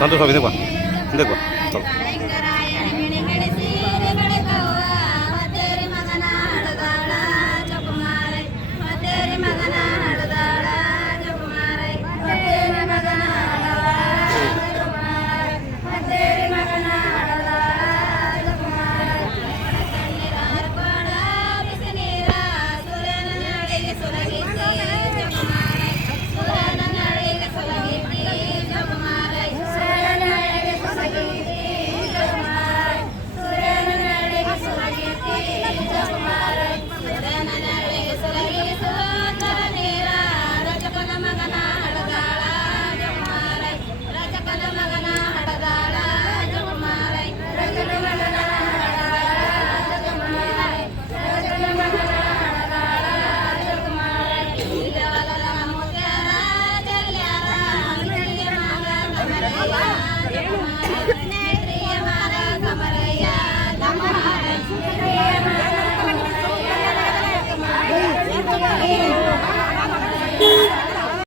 সন্তোষ হবে দেখবা দেখবা চলো। Bye.